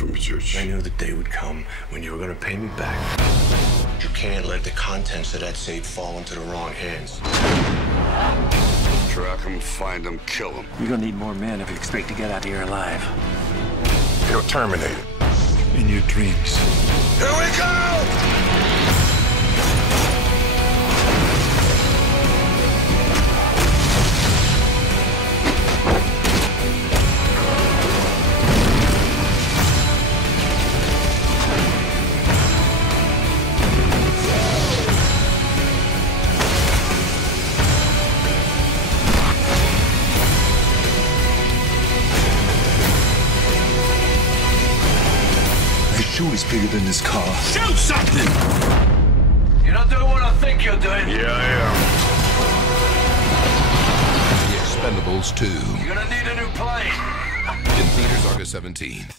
from church. I knew the day would come when you were going to pay me back. You can't let the contents of that safe fall into the wrong hands. Track him, find him, kill him. You're gonna need more men if you expect to get out of here alive. You're terminated. In your dreams. Here we go! The shoe is bigger than this car. Shoot something! You're not doing what I think you're doing. Yeah, I am. The Expendables 2. You're gonna need a new plane. In theaters August 17th.